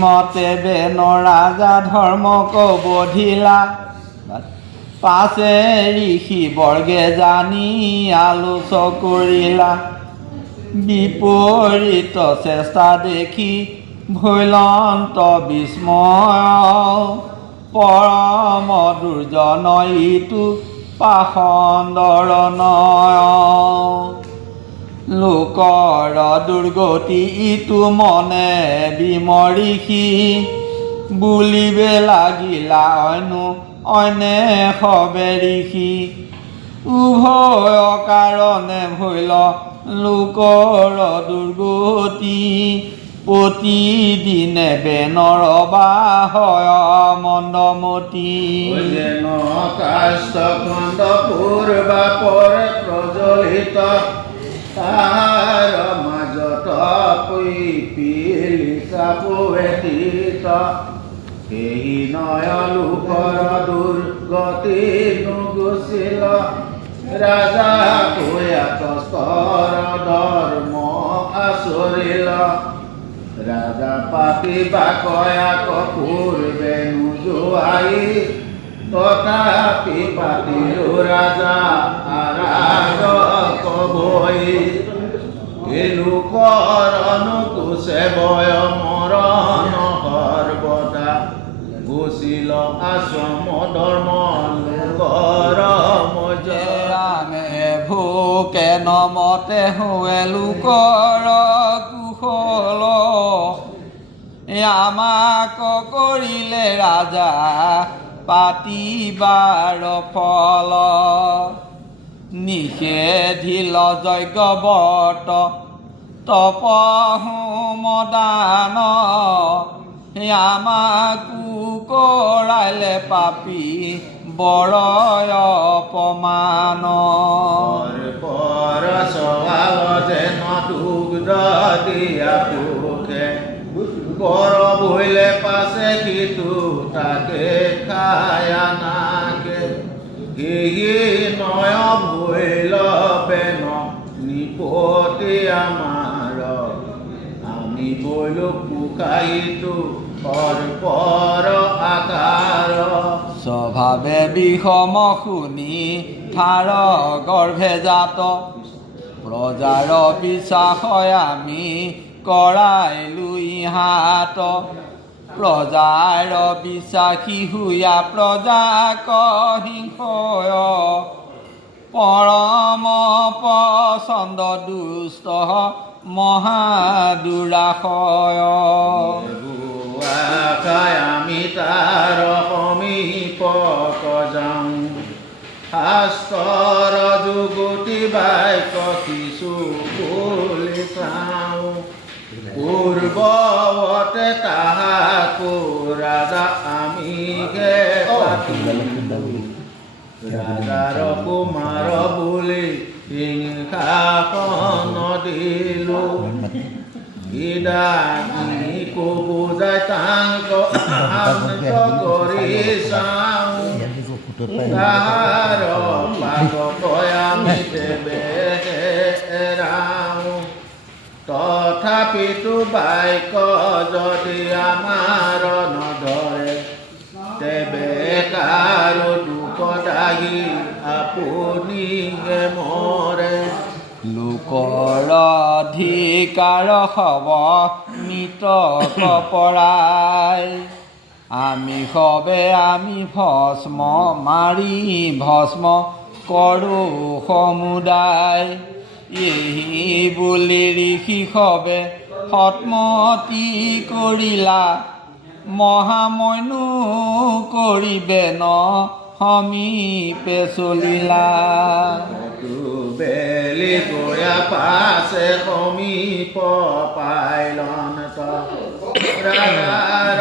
মতে বেন ৰাজা ধৰ্মক বধিলা পাছে ঋষি বৰ্গে জানি আলোচ কৰিলা বিপৰীত চেষ্টা দেখি ভৈলন্ত বিস্ময় পৰম দুৰ্জন ইটো পাখণ্ডৰ নয় লোকৰ দুৰ্গতি ইটো মনে বিমৰিষি বুলিবে লাগিলা অন্যে সবে ঋষি উভয় কাৰণে ভৈল লোকৰ দুৰ্গতি প্ৰতিদিনে বেনৰ বাহয় মন্দমতি কাষ্টখণ্ড পূৰ্বা পৰে প্ৰজ্বলিত তাৰ মাজত পিলিকা পোৱেতিত এই নয় লোকৰ দুৰ্গতি নুগুচিল ৰাজা কয়াতৰ ধৰ্ম আচৰিল ৰাজা পাতিবা কয়াক পূৰ্বে নোযোৱাই তথাপি পাতিলো ৰাজা আৰাগ কবই লোকৰ অনুকুচে বয় মৰণ সৰ্বদা গুচিল আশ্ৰম ধৰ্ম লোকৰ ৰামে ভোকে নমতে হুৱে লোকৰ কুশল আমাক কৰিলে ৰাজা পাতিবাৰ ফল নিষেধিল যজ্ঞ ব্ৰত তপ হোম দান আমাকো কৰাইলে পাপী বৰয় অপমান পৰ সৱাল যেন দুগ্ধ দিয়া পোকে বৰ বহিলে পাছে সিটো তাকে খায়া নাকে নয় ভৈল বেন নিপতি আমাৰ আমি বৈল পোখাইটো পৰ আকাৰ স্বভাৱে বিষম শুনি থাৰ গৰ্ভে জাত প্ৰজাৰ বিশ্বাস আমি কৰাইলো ইহাত প্ৰজাৰ বিশ্বাসী হুয়া প্ৰজাক হিংসয় পৰম পচন্দ দুষ্ট মহাদুৰাশয় আমি তাৰ সমীপ যাওঁ শাস্ত্ৰৰ যুগতি বাক্য কিছু বুলি চাওঁ পূৰ্বৱতে তাহাকো ৰাজা আমি ৰাজাৰ কুমাৰ বুলি সিংহাসন দিলো ইদানীকো বুজাই তাংক শান্ত কৰি চাওঁ তাহাৰ পাগক আমি দেৱে এৰাওঁ তথাপিতো বাক্য যদি আমাৰ নধৰে তেবে কাৰো দুখ দাগি আপুনি মৰে লোকৰ অধিকাৰ হব মৃত কপৰাই আমি সবে আমি ভস্ম মাৰি ভস্ম কৰোঁ সমুদায় এই বুলি ঋষি সবে সৎমতি কৰিলা মহামনু কৰিবে ন সমীপে চলিলা বেলি গয়া পাছে সমীপ পাইলন ৰাজাৰ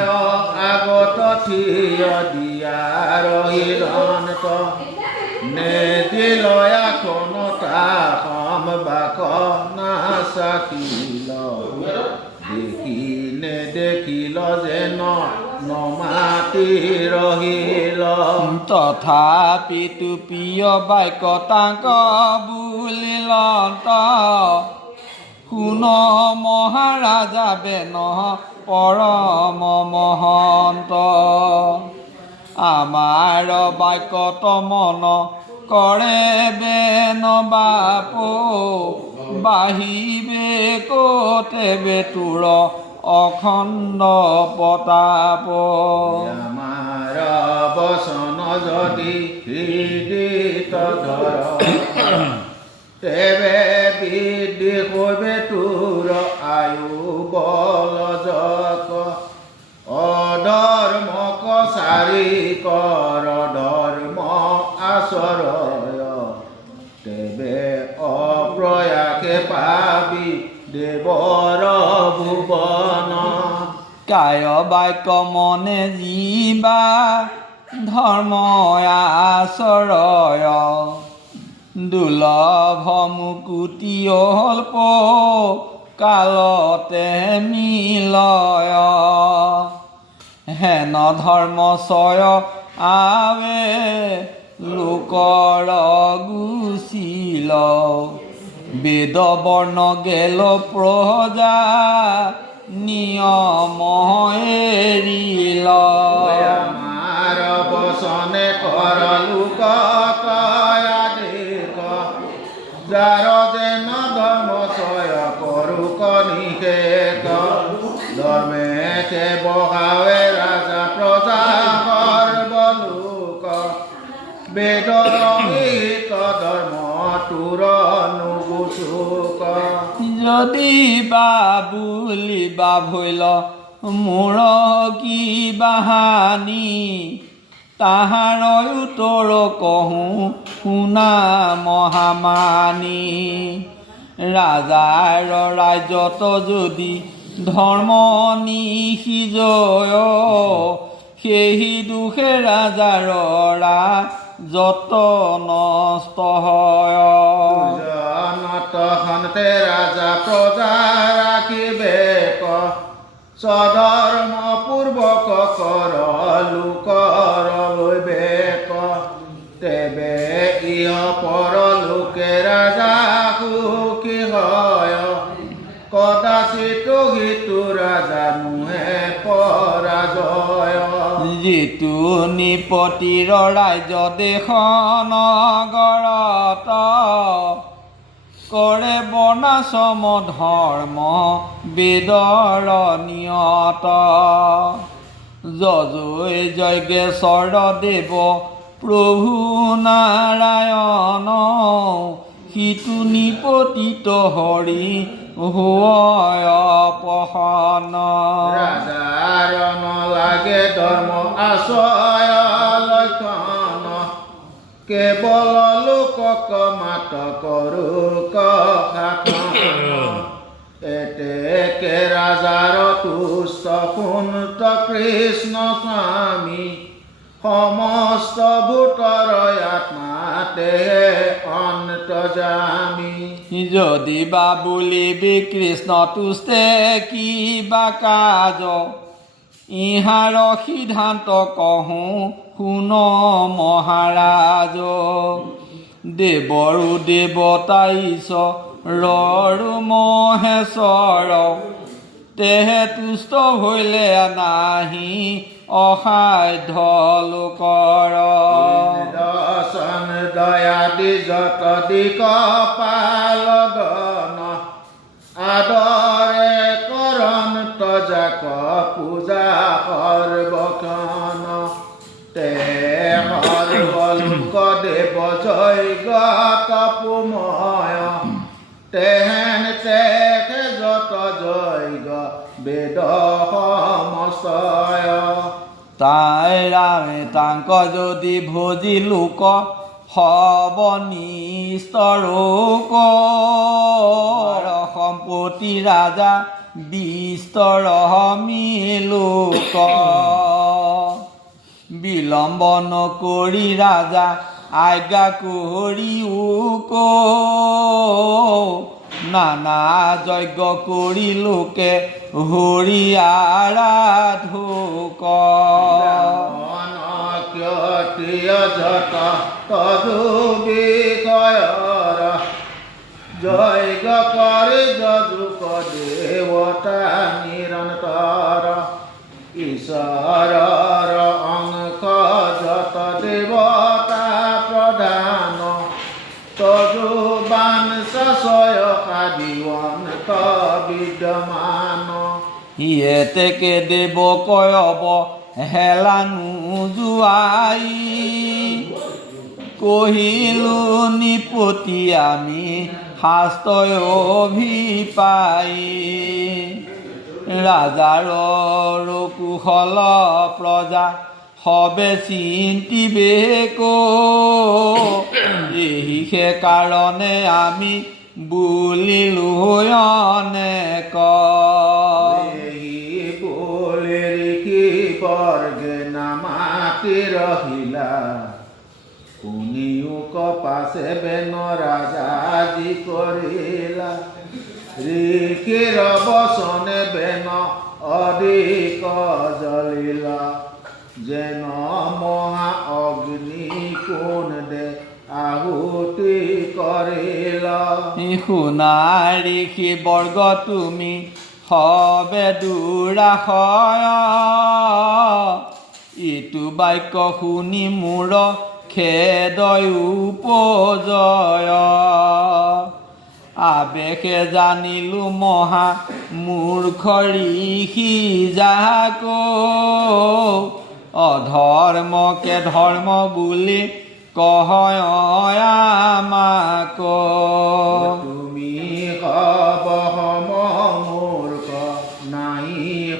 আগত থিয় দিয়াৰ হিৰণ নেদিলয়া কোনটা সমবাক নাচাকিল দেখি নেদেখিল যেন নমাতি ৰহিল তথাপিতো প্ৰিয় বাক্য তাক বুলিল শুন মহাৰাজা বেন পৰম মহন্ত আমাৰ বাক্যত মন কৰে বেন বাপ বাহিবে কতে বেতুৰ অখণ্ড প্ৰতাপ আমাৰ বচন যদি হৃদিত ধৰ তেবে বৃদ্ধি হৈবে তোৰ আয়ু বল যক অধৰ্মক চাৰি কৰ ধৰ্ম আচৰয় তেবে অপ্ৰয়াসে পাবি দেৱৰ ভুৱন কায় বাক্য মনে জীৱা ধৰ্ম আচৰয় দুৰ্লভ মুকুতি অল্প কালতে মিলয় হেন ধৰ্মচয় আৱে লোকৰ গুচিল বেদ বৰ্ণ গেল প্ৰজা নিয়ম এৰিল আমাৰ বচনে কৰ লোক কয়াদেক যাৰ যেন ধৰ্মচয় কৰোক নিষেক ধৰ্মেকে বহাৱে ৰাজা প্ৰজা সৰ্বলোক বেদৰ হিত ধৰ্ম তোৰ নুগুচুক যদি বা বুলিবা ভৈল মোৰ কিবা হানি তাহাৰ উত্তৰ কহোঁ শুনা মহামানী ৰাজাৰ ৰাজ্যত যদি ধৰ্ম নিসিজয় সেই দুখে ৰাজাৰ যত নষ্ট হয় জনত সন্তে ৰাজা প্ৰজা ৰাখিবে স্বধৰ্ম পূৰ্বক কৰ লোকৰ লৈবেক তেবে ইহ পৰলোকে ৰাজা সুখী হয় কদাচিত হিতু ৰাজা নুহে পৰাজয় যিটো নিপতিৰ ৰাজ্য দেশন গৰত কৰে বৰ্ণাশ্ৰম ধৰ্ম বেদৰ নিয়ত যজৈ যজ্ঞেশ্বৰ দেৱ প্ৰভু নাৰায়ণ সিটো নিপতিত হৰি হয় প্ৰসন্ন ৰাজাৰ নালাগে ধৰ্ম আশ্ৰয় লক্ষণ কেৱল লোকক মাত কৰোক শাসন এতেকে ৰাজাৰ তুষ্ট শুনত কৃষ্ণ স্বামী সমস্ত ভূতৰ আত্মাতে অন্তৰ্যামী যদি বা বুলিবি কৃষ্ণ তুষ্টে কিবা কাজ ইহাৰ সিদ্ধান্ত কহোঁ শুন মহাৰাজ দেৱৰো দেৱতা ঈশ্বৰৰো মহেশ্বৰ তেহে তুষ্ট হৈলে নাহি অসাধ্য লোকৰ দৰ্শন দয়াদি যত দিক পালগন আদৰে কৰণ তজাক পূজা সৰ্বক্ষণ তে সৰ্বলোক দেৱ যজ্ঞ তপোময় তেহেন তেখে যত যজ্ঞ বেদ সমস্তয় তাই ৰামে তাংক যদি ভোজি লোক হব নিস্তৰোক সম্পত্তি ৰাজা বিস্তৰ মিলোক বিলম্ব নকৰি ৰাজা আজ্ঞা কৰি উক নানা যজ্ঞ কৰি লোকে হৰি আৰাধুক যত তদু বিষয়ৰ জৈগ করে যজুক দেবতা নিরন্তর ঈশ্বরর অঙ্ক যত দেবতা প্রধান তজুবান সশয় আদিবন্ত বিদ্যমান ইয়েতেকে দেব কয়ব হেলানু জুয়াই কহিলু নিপতি আমি হাস্তয় অভিপাই ৰাজাৰ কুশল প্ৰজা হবে চিন্তিবে এই কাৰণে আমি বুলিলো অনেক বর্গে নামাতি রহিলা কুনিউক পাশে বেন রাজাজি করিলা ঋষির বসনে বেন অধিক জ্বলিলা যেন মহা অগ্নি কোন দে আহুতি করিলা শুনাৰি সি বৰ্গ তুমি হবে দুৰাশয় ইটো বাক্য শুনি মোৰ খেদয় উপজয় আবেশে জানিলো মহা মূৰ্খ ঋষি যাক অধৰ্মকে ধৰ্ম বুলি কহয় আমাক তুমি হব সম মূৰ্খ নাই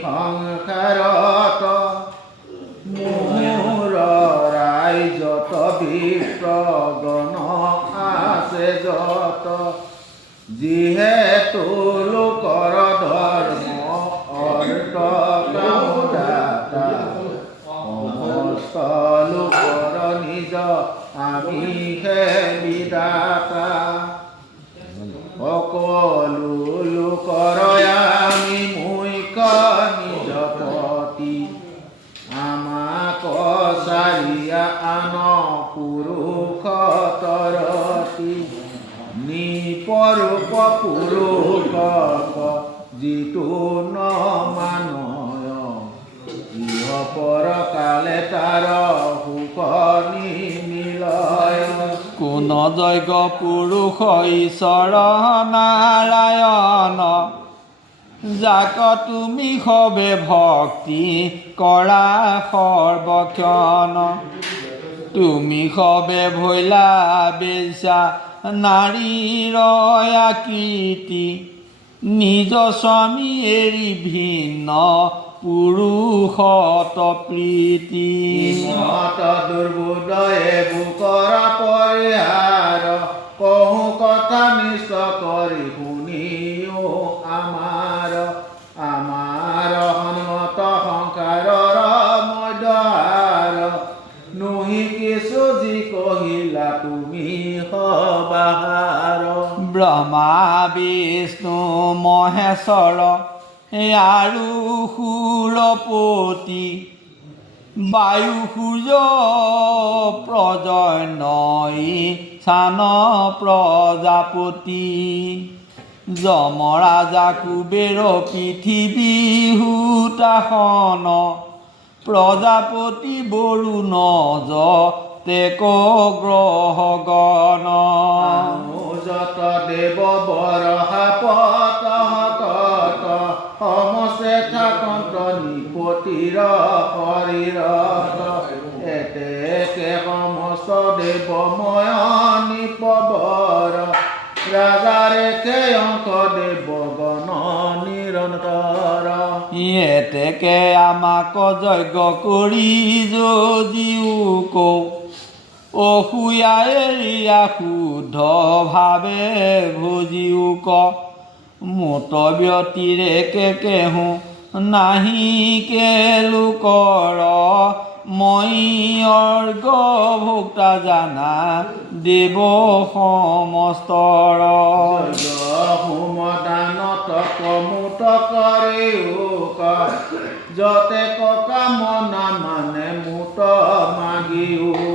সংসাৰত মোৰ ৰাইজত বিপ্ৰগণ আছে যত যিহেতু লোকৰ ধৰ্ম অৰ্থ কামদাতা সমস্ত লোকৰ নিজ আমিহে বিদাতা সকলো লোকৰ আমি মুখ্য নিজ পতি আমাক চাৰিয়া আন পুৰুষ তৰতি নিপৰূপ পুৰুষ যিটো ন মানয় ইহ পৰকালে তাৰ সুখ নিমিলয় কোন যজ্ঞ পুৰুষ ঈশ্বৰ নাৰায়ণ যাক তুমি সবে ভক্তি কৰা সৰ্বক্ষণ তুমি সবে ভৈলা বেচা নাৰীৰ আকৃতি নিজ স্বামী এৰি ভিন্ন পুৰুষত প্ৰীতি মত দুৰ্বোধয়ে বুকৰ পৰিহাৰ কহু কথা নিষ্ঠ কৰি শুনিও আমাৰ সন্মত সংসাৰৰ মধ্যহাৰ নুহি কিছু যি কহিলা তুমি সবাহাৰ ব্ৰহ্মা বিষ্ণু মহেশ্বৰ আৰু সুৰপতি বায়ু সূৰ্য প্ৰজনয়ী চান প্ৰজাপতি যমৰাজা কুবেৰ পৃথিৱী হুতাসন প্ৰজাপতি বৰুণ তেক গ্ৰহগণ যত দেৱ বৰহা পতহত সমশ্ৰেষ্ঠ কন্ত নিপতিৰ শৰীৰত এতেকে সমস্ত দেৱময় নিপবৰ ৰাজাৰে অংক দেৱগণ নিৰন্তৰ এতেকে আমাক যজ্ঞ কৰি যদিও কওঁ অসূয়া এৰিয়া শুদ্ধ ভাৱে ভুজিও ক মোত ব্যতিৰেকে কেহো নাহি কে লোকৰ মই অৰ্ঘ ভোক্তা জানা দেৱ সমস্তৰ হোমদানত কমুত কৰে যতে কামনা মানে মুত মাগিও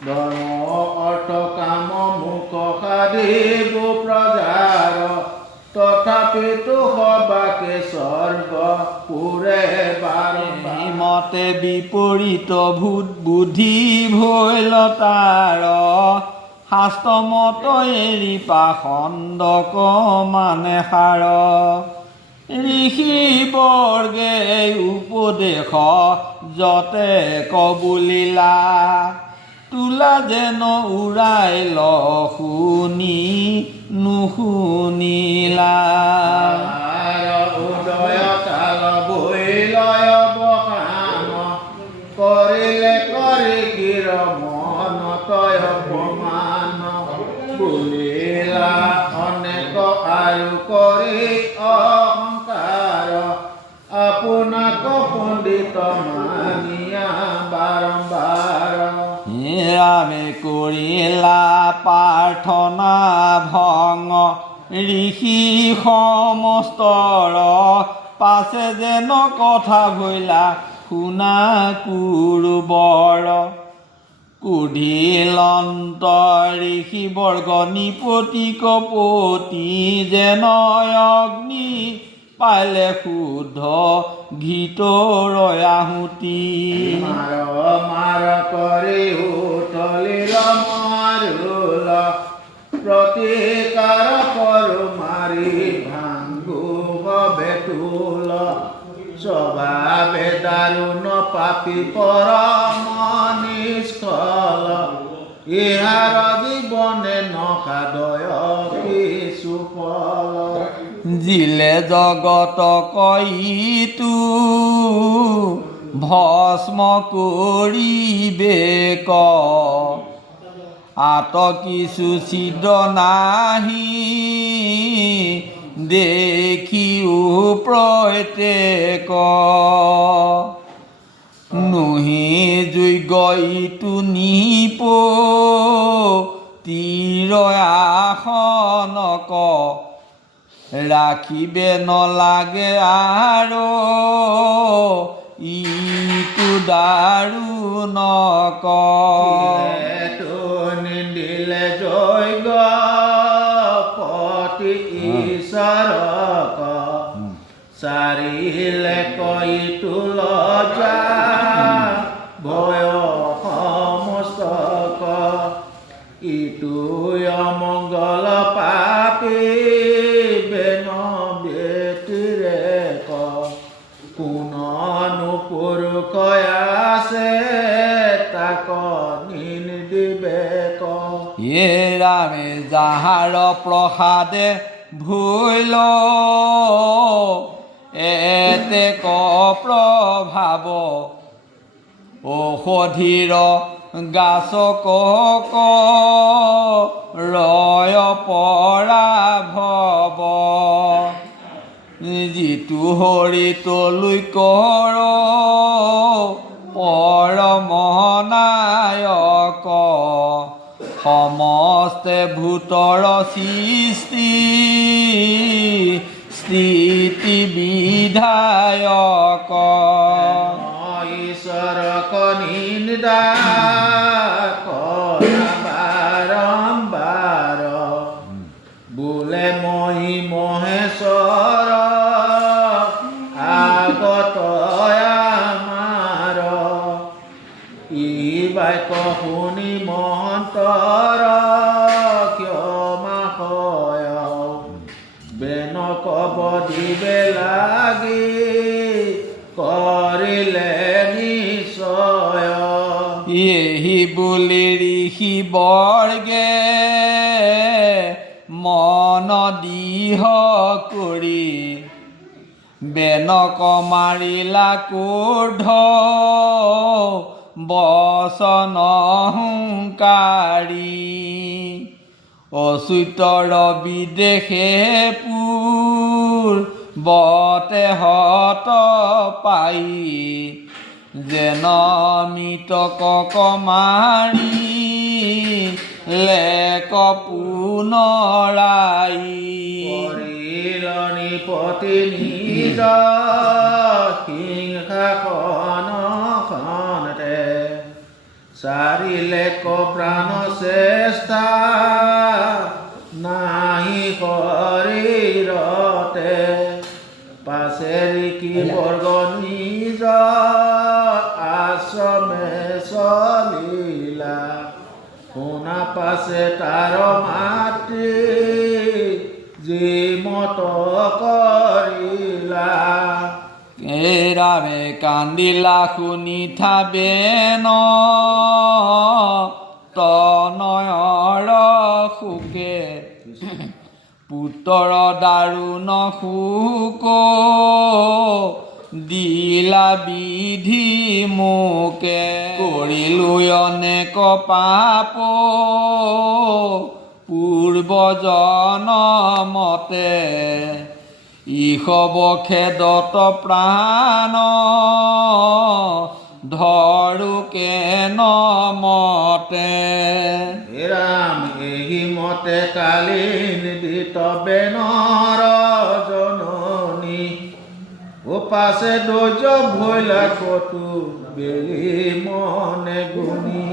ধৰ্ম অৰ্থ কাম মুখ সাধিব পিতু সবাকে স্বৰ্গ পুৰে বাৰম্বাৰ মতে বিপৰীত ভূত বুদ্ধি ভৈল তাৰ শাস্ত্ৰমত এৰি পাখণ্ডক মানে সাৰ ঋষি বৰ্গে উপদেশ যতে কবুলিলা তোলা যেন উৰাই ল শুনি নুশুনিলা উদয় কাল বৈলয় বসান কৰিলে কৰি কিৰ মন তয় অপমান বুলিলা অনেক আৰু কৰি অহংকাৰ আপোনাক পণ্ডিত মানিয়া বাৰম্বাৰ ৰামে কৰিলা প্ৰাৰ্থনা ভংগ ঋষি সমস্তৰ পাছে যেন কথা ভৈলা শুনা কুৰুবৰ কুধিলন্ত ঋষি বৰ্গ নিপতি কপতি যেন অগ্নি পালে শুদ্ধ ঘিতৰ আহুতি মাৰ কৰি উতলিল মাৰুল প্ৰতিকাৰ কৰো মাৰি ভাঙ্গু বেতুল স্বভাৱে দাৰুণ পাপী পৰম নিষ্কল ইহাৰ জীৱনে নসাদয় কিছু ফল জিলে জগত কইতু ভস্ম কৰিবে ক আত কিছু ছিদ নাহি দেখিও প্ৰত্যেক নুহি যোগ্য ইটো নিপ তীৰ আসনক ৰাখিবে নলাগে আৰু ইটো দাৰুণক নিদিলে যজ্ঞ পতি ঈশ্বৰক চাৰিলে কইটো লজা ভয় সমস্তক ইটো অমংগল পাপী বেন বেতিৰে ক কোননো পুৰুষ আছে তাক নিদিবে ক এ ৰামে যাহাৰ প্ৰসাদে ভৈল এতে ক প্ৰভাৱ ঔষধীৰ গাছ কক ৰয় পৰা ভৱ যিটো হৰি তলৈ কৰ পৰমনায়ক সমস্তে ভূতৰ সৃষ্টি স্থিতি বিধায়ক ঈশ্বৰক নিন্দা কৰা বাৰম্বাৰ বোলে মই মহেশ্বৰ আগত আমাৰ ই বাক্য শুনি মহন্তৰ ক্ষমাশয় বেন কব দিবে লাগি কৰিলে নিশ্চয় এহি বুলি ঋষি বৰ্গে মন দিহ কৰি বেনক মাৰিলা ক্ৰোধ বচন হুংকাৰী অচ্যুতৰ বিদেশে পুৰ বতে হত পাই যেন মৃতকক মাৰি লেক পুনৰাই নিপতি নিজ সিংহাসনখনতে চাৰিলে প্ৰাণ চেষ্টা নাহি শৰীৰতে দেখি বৰ্গ নিজ আশ্ৰমে চলিলা শুনা পাছে তাৰ মাতৃ যি মত কৰিলা এৰাবে কান্দিলা শুনি থাবেন তনয়ৰ সুখে পুত্ৰ দাৰুণ শোক দিলা বিধি মোকে কৰিলো অনেক পাপ পূৰ্ব জনমতে ইহব খেদত প্ৰাণ ধৰুকে নমতে ৰাম এই মতে কালি নিদিত বেনৰ জননী উপাসে দৈজ ভৈলা কটু বেলি মনে গুণী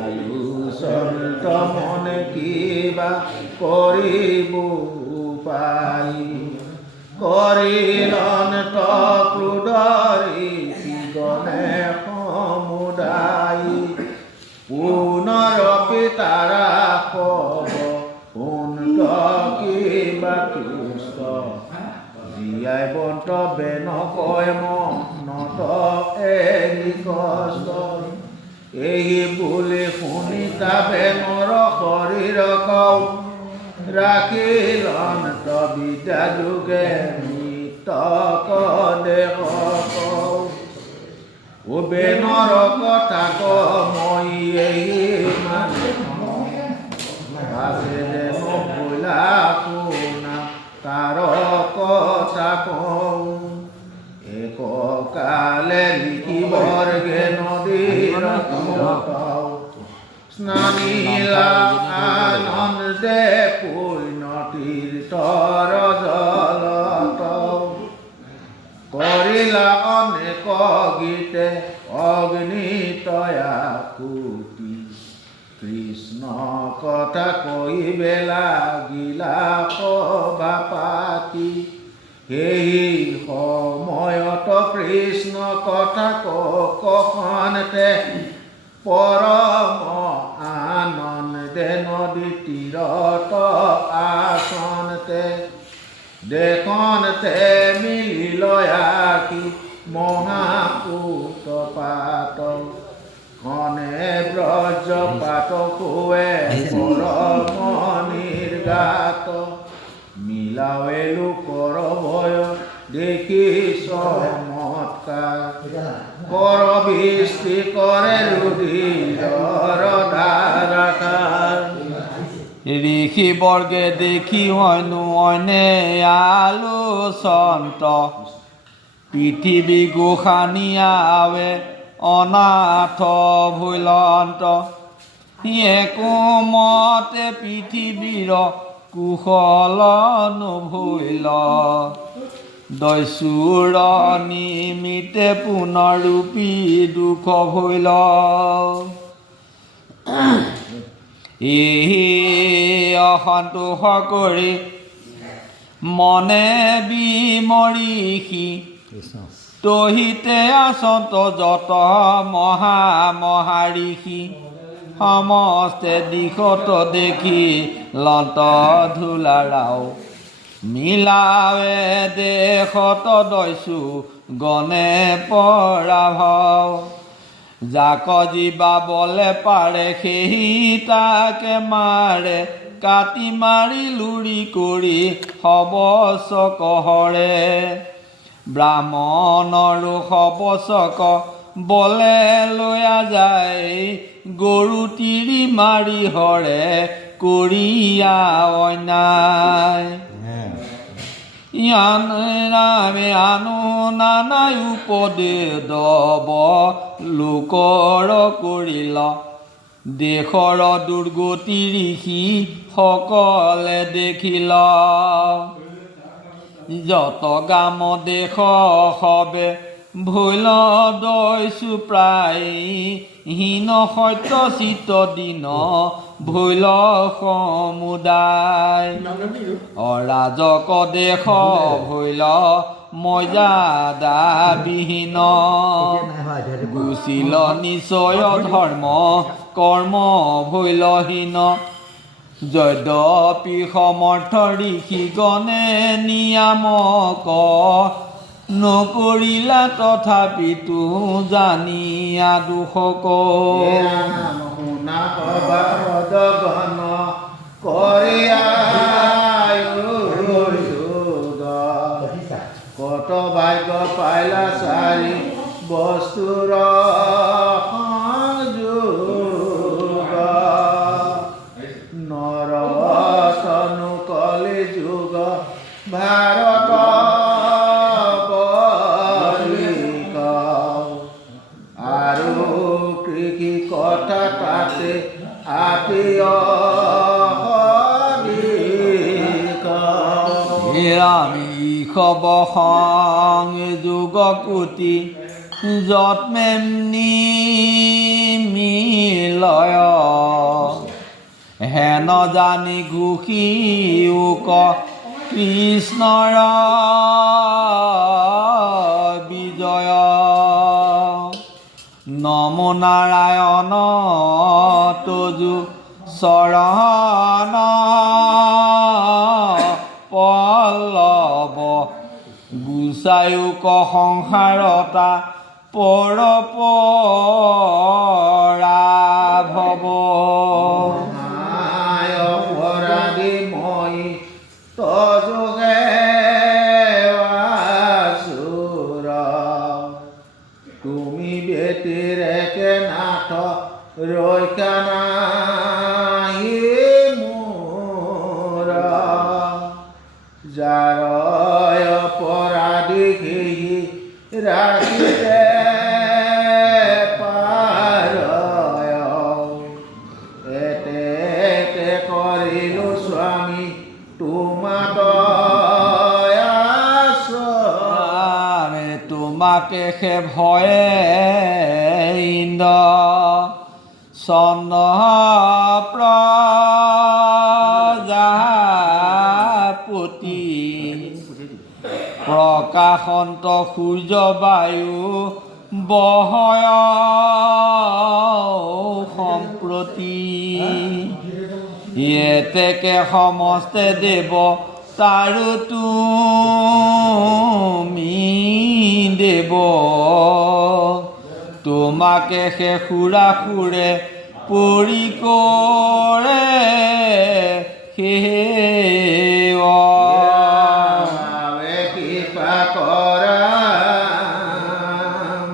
আলোচন্ত মনে কিবা কৰিব পাই কৰিলন ক্ৰোধৰি গণে সমুদায়ী পুনৰপি তাৰা কব সুন্ত কিবা তুষ্ট জীয়াই বন্ত বেন কয় মনত এৰি কষ্ট এই বুলি শুনি তা বেনৰ শৰীৰ কওঁ ৰাখিলন বিদ্যা যোগে মৃতক দেহ কওঁ ও বেনৰ কথা ক মই এই মানে ভাবে যেন ভোলা শুনা তাৰ কথা কওঁ এক কালে লিখিবৰ গে নদীৰ স্নানিলা আনন্দে পূৰ্ণ তীৰ্থৰ জলত কৰিলা অনেক গীতে অগ্নিতয়া কুটি কৃষ্ণ কথা কৈবে লাগিলা সভা পাতি সেই সময়ত কৃষ্ণ কথা কখনতে পৰম আনন্দে নদী তীৰত আসনতে দেখনতে মিলিলয়াকি মহাপুতপাত কনে ব্ৰজপাত কোৱে পৰম নিৰ্গাত মিলাৱে লোকৰ ভয় দেখি চমৎকাৰ কৰ বৃষ্টি কৰে ৰুধিৰৰ ধাৰাকাৰ ঋষি বৰ্গে দেখি হয়নো অনে আলোচন্ত পৃথিৱী গোসানী আৱে অনাথ ভৈলন্ত একমতে পৃথিৱীৰ কুশল নভৈল দস্যুৰ নিমিত্তে পুনৰূপী দুখ ভৈল এই অসন্তোষ কৰি মনে বিমৰিষি তহিতে আচন্ত যত মহামহাৰিষি সমস্তে দিশত দেখি লন্ত ধূলাৰাও মিলাৱে দেশত দস্যু গণে পৰাভৱ যাক জীৱাবলে পাৰে সেই তাকে মাৰে কাটি মাৰি লুৰি কৰি সবচক হৰে ব্ৰাহ্মণৰো সবচক বলে লৈয়া যায় গৰু তিৰি মাৰি হৰে কৰিয়া অন্যায় ইয়ান ৰামে আনো নানাই উপদেশ দব লোকৰ কৰিল দেশৰ দুৰ্গতি ঋষি সকলে দেখিল যত গাম দেশ সবে ভৈল দৈছো প্ৰায় হীন সত্য চিত দিন ভৈল সমুদায় অৰাজক দেশ ভৈল মৰ্যাদাবিহীন গুচিল নিশ্চয় ধৰ্ম কৰ্ম ভৈলহীন যদ্যপি সমৰ্থ ঋষিগণে নিয়ামক নকৰিলা তথাপিতো জানিয়া দুখক শুনা সবাদগণ কৰি কত ভাগ্য পাইলা চাৰি বস্তুৰ সংযোগ নৰতনু কলি যুগ ভাৰত বলিক আৰু কৃষি কথা তাতে আপিয় আমি খব সং যুগ কোটি যত্মেমনি মিলয় হেন জানি ঘোষিওক কৃষ্ণৰ বিজয় নমো নাৰায়ণ তজু চৰণ পল্লৱ গুচায়ুক সংসাৰতা পৰ পৰাভৱ অপৰাধী মই তযোগে আছুৰ তুমি বেটিৰেকে নাথ ৰক্ষা নাই মোৰ যাৰ অপৰাধী সেই ৰাখিলে পাৰয় এতে কৰিলো স্বামী তোমাক আমি তোমাকে সে ভয়ে ইন্দ্ৰ চন্দ্ৰ প্ৰজাপতি প্ৰকাশন্ত সূৰ্য বায়ু বহয় সম্প্ৰতি এতেকে সমস্তে দেৱ তাৰো তুমি দেৱ তোমাকে সে সুৰা সুৰে পৰি কৰে সেৱা কৃপা কৰা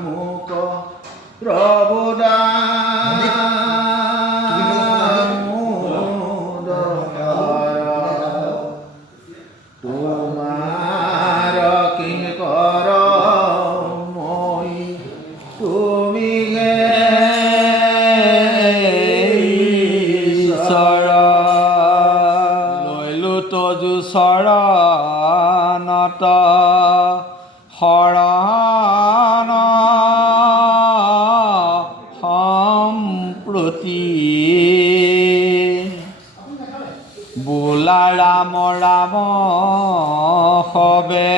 মোক প্ৰভু তোমাৰ কিংকৰ মই তুমি ঈশ্বৰ লৈলো তজু চৰণত শৰণ সম্প্ৰতি বোলা ৰাম ৰাম সবে